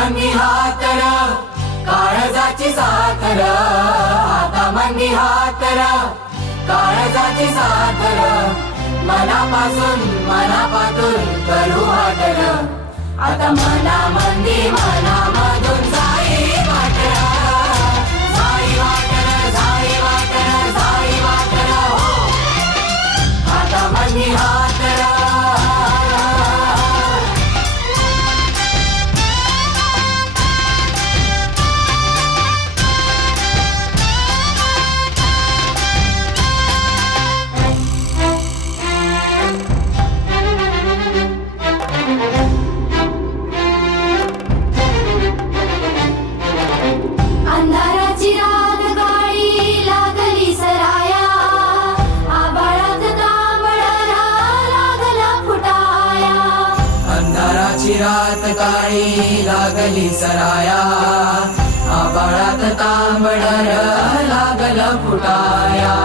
हातामंदी हातर काळजाची साखर, हातामंदी हातर काळजाची साखर, मनापासून मनापातून करू वाटर, आता मनामंदी मनामधून जाई वाटर, जाई वाटर, जाई वाटर, जाई वाटर, हो हातामंदी हातर. अंधाराची रात काळी लागली सराया, आभाळात तांबडा लागला फुटाया, अंधाराची रात काळी लागली सराया, आभाळात तांबडर लागलं फुटाया.